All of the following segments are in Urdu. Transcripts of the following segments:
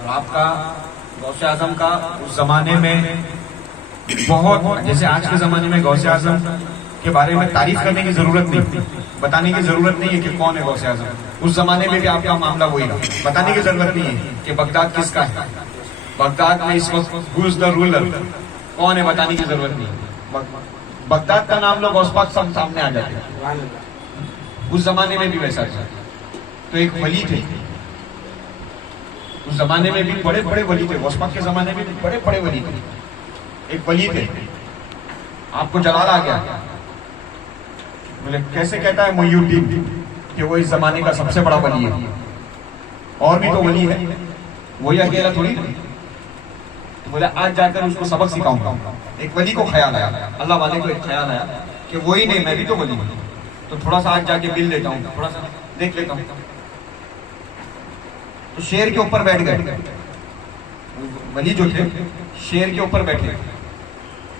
اور آپ کا غوث اعظم کا اس زمانے میں بہت، جیسے آج کے زمانے میں غوث اعظم کے بارے میں تعریف کرنے کی ضرورت نہیں، بتانے کی ضرورت نہیں ہے کہ کون ہے غوث اعظم. اس زمانے میں بھی آپ کا معاملہ وہی رہا. بتانے کی ضرورت نہیں ہے کہ بغداد کس کا ہے، بغداد میں اس وقت who's the ruler کون ہے، بتانے کی ضرورت نہیں ہے. بغداد کا نام لو غوث پاک سب سامنے آ جاتے ہیں. اس زمانے میں بھی ویسا تھا. تو ایک ولی تھے اس زمانے میں بھی، بڑے بڑے ولی تھے. غوث پاک کے زمانے میں بھی بڑے بڑے ولی تھے. ایک ولی تھے، آپ کو جلال آ گیا. بولے کیسے کہتا ہے محی الدین کہ وہ اس زمانے کا سب سے بڑا ولی ہے، اور بھی تو ولی ہے، وہی اکیلا تھوڑی. بولے آج جا کر اس کو سبق سکھاؤں گا. ایک ولی کو خیال آیا، اللہ والے کو ایک خیال آیا کہ وہی نہیں، میں بھی تو ولی ہوں، تو تھوڑا سا آج جا کے مل لیتا ہوں، تھوڑا سا دیکھ لیتا ہوں. تو شیر کے اوپر بیٹھ گئے. ولی جو تھے شیر کے اوپر بیٹھے،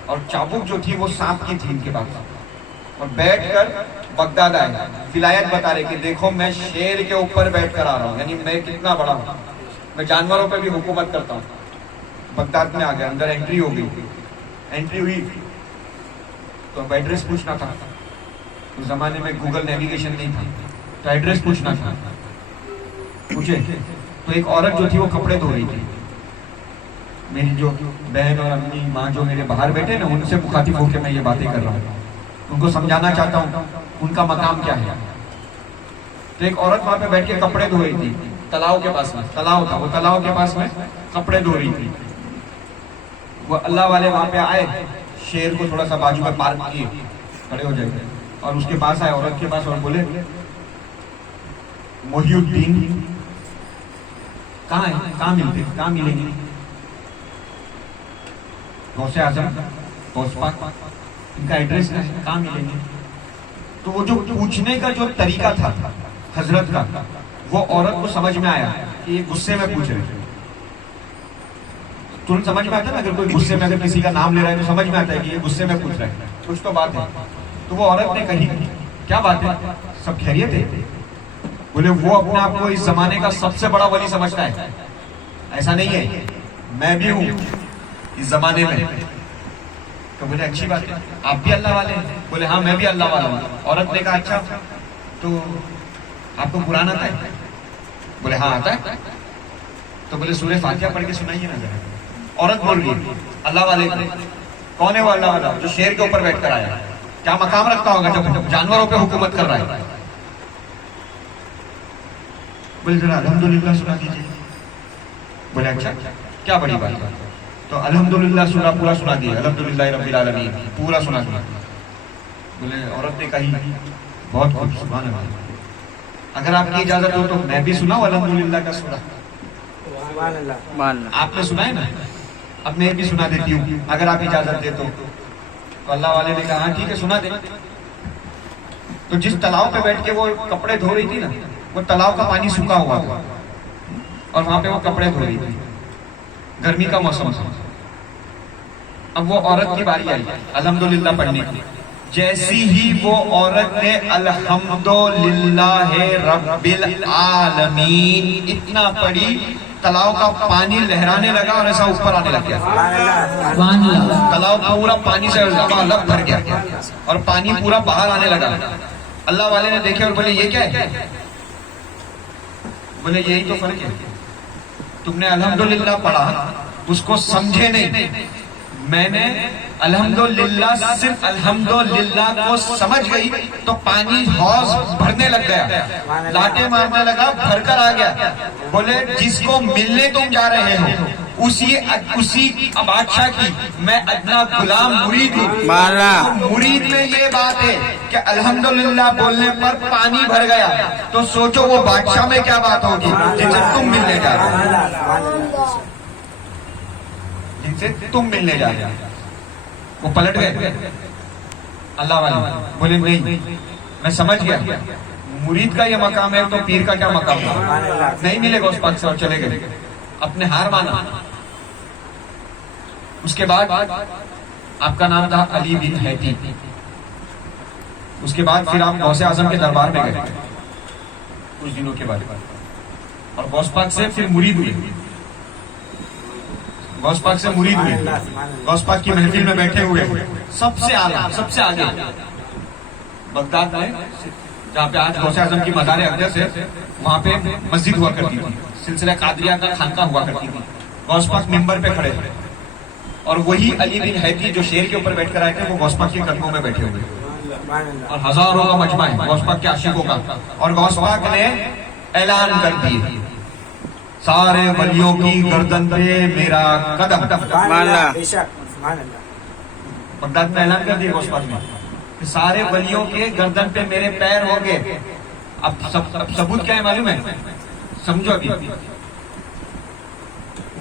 اور چابک جو تھی وہ سانپ کی تھی ان کے پاس. اور بیٹھ کر بغداد آئے، ولایت بتا رہے کہ دیکھو میں شیر کے اوپر بیٹھ کر آ رہا ہوں، یعنی میں کتنا بڑا ہوں، میں جانوروں پہ بھی حکومت کرتا ہوں. بغداد میں آ گیا، اندر انٹری ہو گئی. انٹری ہوئی تو اب ایڈریس پوچھنا تھا. اس زمانے میں گوگل نیویگیشن نہیں تھا، تو ایڈریس پوچھنا تھا. پوچھے تو ایک عورت جو تھی وہ کپڑے دھو رہی تھی. میری جو بہن اور امی ماں جو میرے باہر بیٹھے نا، ان سے مخاطب ہو کے میں یہ باتیں کر رہا ہوں، ان کو سمجھانا چاہتا ہوں ان کا مقام کیا ہے. تو ایک عورت وہاں پہ بیٹھ کے کپڑے دھو رہی تھی، تلاؤ کے پاس میں تلاؤ تھا، وہ تلاؤ کے پاس میں کپڑے دھو رہی تھی. وہ اللہ والے وہاں پہ آئے، شیر کو تھوڑا سا بازو میں پارک کیے، کھڑے ہو جائے، اور اس کے پاس آئے عورت کے پاس اور بولے محی الدین کہاں ہے، کہاں ملتے، کہاں ملیں گے؟ غوث اعظم، غوث پاک، ان کا ایڈریس کہاں ملیں گے؟ تو وہ جو پوچھنے کا جو طریقہ تھا حضرت کا، وہ عورت کو سمجھ میں آیا کہ یہ غصے میں پوچھ رہے ہیں. ترنت سمجھ میں آتا ہے نا، اگر کوئی غصے میں اگر کسی کا نام لے رہا ہے تو سمجھ میں آتا ہے کہ یہ غصے میں پوچھ رہا ہے، کچھ تو بات ہے. تو وہ عورت نے کہی کیا بات ہے، سب خیریت ہے؟ بولے وہ اپنے آپ کو اس زمانے کا سب سے بڑا ولی سمجھتا ہے. ایسا نہیں ہے، میں بھی ہوں اس زمانے میں. تو بولے اچھی بات ہے، آپ بھی اللہ والے ہیں؟ بولے ہاں میں بھی اللہ والا ہوں. عورت نے کہا اچھا تو آپ کو قرآن آتا ہے؟ بولے ہاں آتا ہے. تو بولے سورہ فاتحہ پڑھ کے سنائیے نا ذرا. عورت بول رہی ہے اللہ والے کون ہے؟ وہ اللہ والا جو شیر کے اوپر بیٹھ کر آیا. کیا مقام رکھتا ہوگا جب جانوروں پہ حکومت کر رہا ہے. بولے ذرا الحمدللہ سنا دیجیے. بولے اچھا کیا بڑی بات ہے. تو الحمدللہ سورہ پورا سنا دیا، الحمدللہ رب العالمین پورا سنا دیا. بولے عورت نے کہی بہت خوب، سبحان اللہ، اگر آپ کی اجازت ہو تو میں بھی سناؤں الحمدللہ کا سورہ. آپ نے سنا ہے نا، اب میں بھی سنا دیتی ہوں اگر آپ اجازت دے تو. اللہ والے نے کہا ہاں ٹھیک ہے سنا دے. تو جس تلاؤ پہ بیٹھ کے وہ کپڑے دھو رہی تھی نا، وہ تلاؤ کا پانی سوکھا ہوا تھا، اور وہاں پہ وہ کپڑے دھو رہی تھی. گرمی کا موسم تھا. اب وہ عورت کی باری آئی الحمدللہ پڑھنے کی. جیسی ہی وہ عورت نے الحمدللہ رب العالمین اتنا پڑھی، تلاؤ کا پانی لہرانے لگا اور ایسا اوپر آنے لگ گیا. تلاؤ پورا پانی سے لب بھر گیا اور پانی پورا باہر آنے لگا. اللہ والے نے دیکھے اور بولے یہ کیا ہے؟ بولے یہی تو فرق ہے، تم نے الحمدللہ پڑھا، اس کو سمجھے نہیں. میں نے الحمدللہ صرف الحمدللہ کو سمجھ گئی تو پانی حوض بھرنے لگ گیا، لاٹے مارنے لگا، بھر کر آ گیا. بولے جس کو ملنے تم جا رہے ہو اسی بادشاہ کی میں ادنا غلام مرید ہوں. مرید میں یہ بات ہے کہ الحمدللہ بولنے پر پانی بھر گیا، تو سوچو وہ بادشاہ میں کیا بات ہوگی جن سے تم ملنے جا رہے ہو، جن سے تم ملنے جا رہے ہو. وہ پلٹ گئے اللہ والے. بولے نہیں میں سمجھ گیا، مرید کا یہ مقام ہے تو پیر کا کیا مقام ہے. نہیں ملے غوث پاک سے اور چلے گئے، اپنے ہار مانا. اس کے بعد آپ کا نام تھا علی بن حیتی. اس کے بعد پھر آپ غوث اعظم کے دربار میں گئے کچھ دنوں کے بعد، اور غوث پاک سے پھر مرید ہوئے. غوث پاک سے مرید ہوئے, غوث پاک کی محفل میں بیٹھے ہوئے, سب سے اعلیٰ, سب سے آگے بغداد میں جہاں پہ آج غوث اعظم کی مزار اقدس ہے, وہاں پہ مسجد ہوا کرتی تھی, سلسلہ قادریہ کا خانقاہ ہوا کرتی تھی. غوث پاک منبر پہ کھڑے تھے اور وہی علی بن حیدی جو شیر کے اوپر بیٹھ کر آئے تھے وہ غوث پاک کے قدموں میں بیٹھے ہوئے, اور ہزاروں کا مجمع ہے غوث پاک کے عاشقوں کا. اور غوث پاک نے اعلان کر دیے, سارے ولیوں کی گردن پہ میرا قدم. بغداد میں اعلان کر دیا غوث پاک نے کہ سارے ولیوں کے گردن پہ میرے پیر ہوں گے. اب ثبوت کیا ہے معلوم ہے, سمجھو ابھی,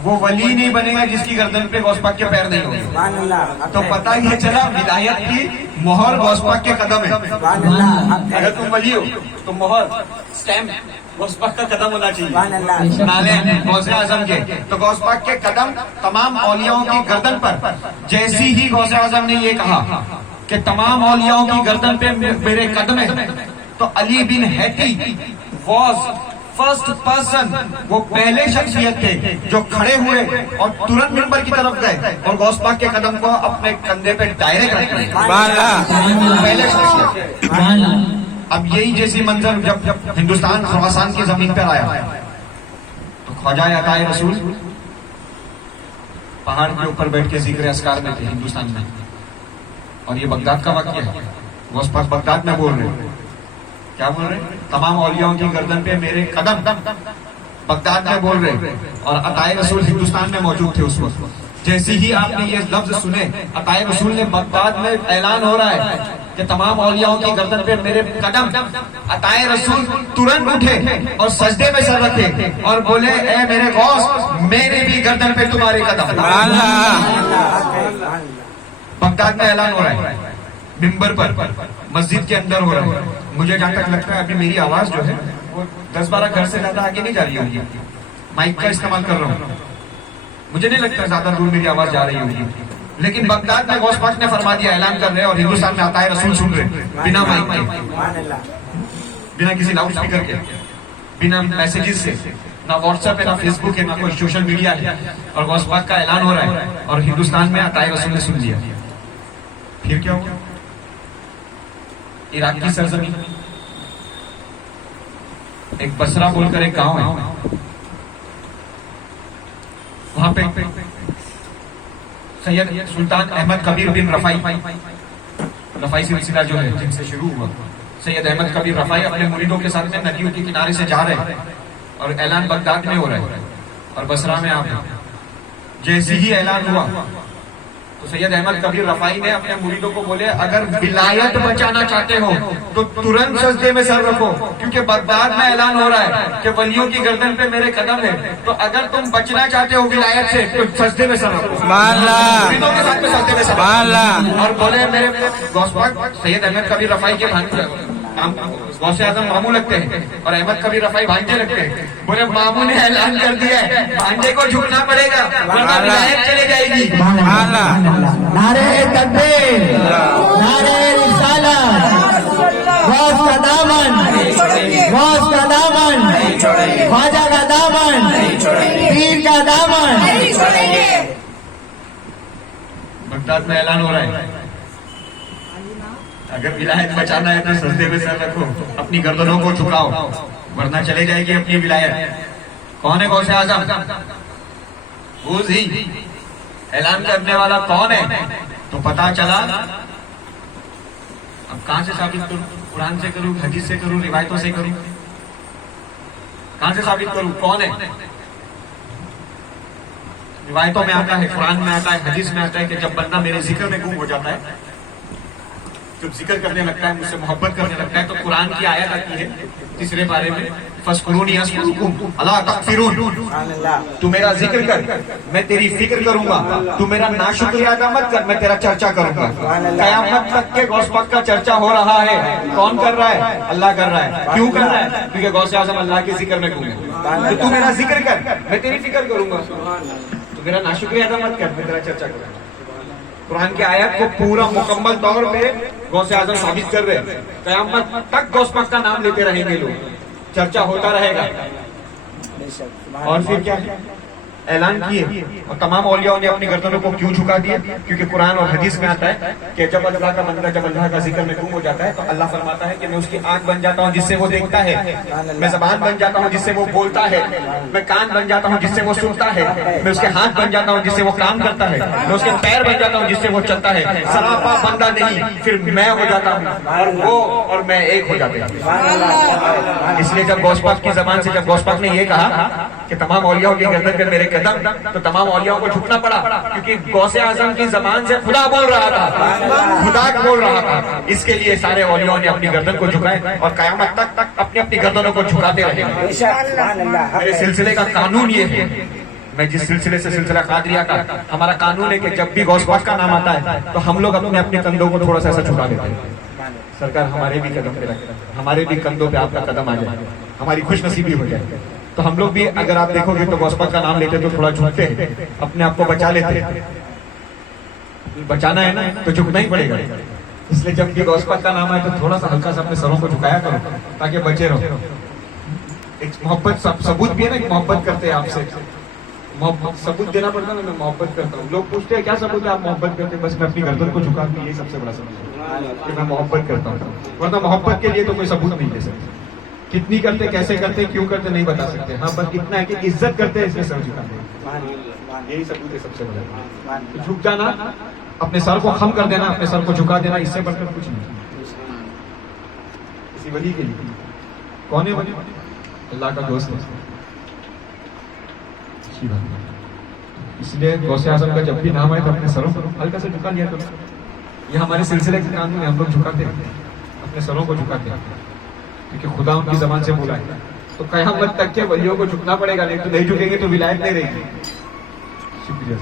وہ ولی نہیں بنے گا جس کی گردن پہ غوث پاک کے پیر نہیں ہوں گے. تو پتہ یہ چلا ولایت کی مہر غوث پاک کے قدم ہے. اگر تم ولی ہو تو مہر اسٹیمپ غوث پاک کا قدم ہونا چاہیے, نالے غوث اعظم کے. تو غوث پاک کے قدم تمام اولیاؤں کی گردن پر. جیسی ہی غوث اعظم نے یہ کہا کہ تمام اولیاؤں کی گردن پہ میرے قدم ہے, تو علی بن حیدی واز فرسٹ پرسن, وہ پہلے شخصیت تھے جو کھڑے ہوئے اور ترنت منبر کی طرف گئے اور غوث پاک کے قدم کو اپنے کندھے پہ ڈائریکٹ رکھے. پہلے شخصیت. اب یہی جیسی منظر جب ہندوستان خراسان کی زمین پر آیا تو خواجہ عطا رسول پہاڑ کے اوپر بیٹھ کے ذکر اذکار میں تھے ہندوستان میں, اور یہ بغداد کا واقعہ ہے. غوث پاک بغداد میں بول رہے, کیا بول رہے, تمام اولیاءوں کی گردن پہ میرے قدم, بغداد میں بول رہے. اور عطا رسول ہندوستان میں موجود تھے اس وقت. جیسے ہی آپ نے یہ لفظ سنے, عطا رسول نے بغداد میں اعلان ہو رہا ہے کہ تمام اولیاءوں کی گردن پہ میرے قدم, عطا رسول ترنت اٹھے اور سجدے میں سر رکھے اور بولے, اے میرے غوث میرے بھی گردن پہ تمہارے قدم. بغداد میں اعلان ہو رہا ہے, منبر پر, مسجد کے اندر ہو رہا ہے. مجھے جہاں تک لگتا ہے ابھی میری آواز جو ہے وہ 10-12 گھر سے زیادہ آگے نہیں جا رہی ہوگی. مائک کا استعمال کر رہا ہوں, مجھے نہیں لگتا زیادہ دور میری آواز جا رہی ہوگی. لیکن بغداد میں غوث پاک نے فرما دیا, اعلان کر رہے, اور ہندوستان میں عطا رسول سن رہے بنا مائک کے, بنا کسی لاؤڈ اسپیکر کے, بنا میسجز سے, نہ واٹس ایپ ہے, نہ فیس بک ہے, نہ کوئی سوشل میڈیا ہے, اور غوث پاک کا اعلان ہو رہا ہے اور ہندوستان میں عطا رسول نے سن لیا. پھر کیا ہوگا؟ عراق کی سرزمین, ایک بصرہ بول کر ایک گاؤں ہے, وہاں پہ سید سلطان احمد کبیر بن رفائی سلسلہ جو ہے جن سے شروع ہوا, سید احمد کبیر رفائی اپنے مریدوں کے ساتھ میں ندیوں کے کنارے سے جا رہے ہیں اور اعلان بغداد میں ہو رہا ہے اور بصرہ میں آپ ہیں. جیسے ہی اعلان ہوا تو سید احمد کبیر رفائی نے اپنے مریدوں کو بولے, اگر ولایت بچانا چاہتے ہو تو ترنت سجدے میں سر رکھو, کیونکہ بغداد میں اعلان ہو رہا ہے کہ ولیوں کی گردن پہ میرے قدم ہے, تو اگر تم بچنا چاہتے ہو ولایت سے تو سجدے میں سر رکھو. مریدوں کے ساتھ میں سجدے میں سر رکھو. اور بولے میرے غوث پاک, سید احمد کبیر رفائی کے غوث اعظم ماموں لگتے ہیں اور احمد کبیر رفائی بھانجے لگتے ہیں. بولے ماموں نے اعلان کر دیا ہے, بھانجے کو جھکنا پڑے گا ورنہ ولایت چلے جائے گی. نعرہ تکبیر, نعرہ رسالت, غوث کا دامن, غوث کا دامن, خواجہ کا دامن, پیر کا دامن. بغداد میں اعلان ہو رہا ہے, اگر ولایت بچانا ہے تو سجدے میں سر رکھو, اپنی گردنوں کو جھکاؤ ورنہ چلے جائے گی اپنی ولایت. کون ہے غوث اعظم؟ ہی اعلان کرنے والا کون ہے؟ تو پتا چلا. اب کہاں سے ثابت کروں, قرآن سے کروں, حدیث سے کروں, روایتوں سے کروں, کہاں سے ثابت کروں کون ہے؟ روایتوں میں آتا ہے, قرآن میں آتا ہے, حدیث میں آتا ہے کہ جب بندہ میرے ذکر میں گم ہو جاتا ہے, جب ذکر کرنے لگتا ہے, مجھ سے محبت کرنے لگتا ہے, تو قرآن کی آیت آتی ہے تیسرے بارے میں, فَاذْكُرُونِي أَذْكُرْكُمْ أَلَا تَغْفِرُونَ, تو میرا ذکر کر میں تیری فکر کروں گا, تو میرا ناشکری ادا مت کر میں تیرا چرچا کروں گا. قیامت تک کے غوث پاک کا چرچا ہو رہا ہے. کون کر رہا ہے؟ اللہ کر رہا ہے. کیوں کر رہا ہے؟ کیونکہ غوث اعظم اللہ کے ذکر میں گم ہے. تو میرا ذکر کر میں تیری فکر کروں گا, تو میرا ناشکری ادا مت کر میں تیرا چرچا کروں گا. قرآن کی آیت کو پورا مکمل طور پہ غوث اعظم ثابت کر رہے. قیامت تک غوث پاک کا نام لیتے رہیں گے لوگ, چرچا ہوتا رہے گا. اور پھر کیا ہے؟ اعلان کیے اور تمام اولیاءوں نے اپنی گردنوں کو کیوں جھکا دیا؟ کیونکہ قرآن اور حدیث میں آتا ہے کہ جب اللہ کا بندہ جب اللہ کا ذکر میں گم ہو جاتا ہے تو اللہ فرماتا ہے کہ میں اس کی آنکھ بن جاتا ہوں جس سے وہ دیکھتا ہے، میں زبان بن جاتا ہوں جس سے وہ بولتا ہے، میں کان بن جاتا ہوں جس سے وہ سنتا ہے، میں اس کے ہاتھ بن جاتا ہوں جس سے وہ کام کرتا ہے، میں اس کے پیر بن جاتا ہوں جس سے وہ چلتا ہے، سراپا بندہ نہیں، پھر میں ہو جاتا ہوں اور وہ اور میں ایک ہو جاتے ہیں۔ اس لیے جب غوث پاک کی زبان سے جب غوث پاک نے یہ کہا کہ تمام اولیاء کی گردن پہ میرے قدم، تو تمام اولیاء کو جھکنا پڑا، کیونکہ غوث اعظم کی زبان سے خدا بول رہا تھا، خدا بول رہا تھا۔ اس کے لیے سارے اولیاء نے اپنی گردن کو جھکائے اور قیامت تک اپنی اپنی گردنوں کو جھکاتے رہے۔ میرے سلسلے کا قانون یہ ہے، میں جس سلسلے سے سلسلہ قادریہ کا، ہمارا قانون ہے کہ جب بھی غوث پاک کا نام آتا ہے تو ہم لوگ اپنے اپنے کندھوں کو تھوڑا سا ایسا جھکا دیتے ہیں، سرکار ہمارے بھی قدم پہ رکھیں، ہمارے بھی کندھوں پہ آپ کا قدم آ جائے، ہماری خوش نصیبی ہو جائے۔ تو ہم لوگ بھی اگر آپ دیکھو گے تو غوث پاک کا نام لیتے تو تھوڑا جھکتے ہیں، اپنے آپ کو بچا لیتے ہیں، بچانا ہے نا تو جھکنا ہی پڑے گا۔ اس لیے جب بھی غوث پاک کا نام آئے تو تھوڑا سا ہلکا سا اپنے سروں کو جھکایا کرو تاکہ بچے رہو۔ ایک محبت ثبوت بھی ہے نا کہ محبت کرتے ہیں آپ سے، ثبوت دینا پڑتا ہے نا، میں محبت کرتا ہوں۔ لوگ پوچھتے ہیں کیا ثبوت ہے آپ محبت کرتے ہیں؟ بس میں اپنی گردن کو جھکا کے یہ سب سے بڑا ثبوت ہے کہ میں محبت کرتا ہوں، ورنہ محبت کے لیے تو کوئی ثبوت نہیں دے سکتے۔ کتنی کرتے، کیسے کرتے، کیوں کرتے نہیں بتا سکتے، ہاں بس اتنا ہے کہ عزت کرتے ہیں اس لیے سر جھکاتے ہیں، یہی ثبوت ہے سب سے بڑا۔ جھک جانا، اپنے سر کو خم کر دینا، اپنے سر کو جھکا دینا، اس سے بڑھ کر کچھ نہیں کسی ولی کے لیے۔ کون ہے ولی؟ اللہ کا دوست ہے۔ اچھی بات ہے، اس لیے غوث اعظم کا جب بھی نام آئے تو اپنے سروں کو ہلکا سے جھکا لیا کرو۔ یہ ہمارے سلسلے کے قانون میں ہم لوگ جھکاتے ہیں، اپنے سروں کو جھکاتے ہیں، کیونکہ خدا ان کی زبان سے بولا ہے۔ تو قیامت تک کے ولیوں کو جھکنا پڑے گا، نہیں تو نہیں جھکیں گے تو ولایت نہیں رہے گی۔ شکریہ۔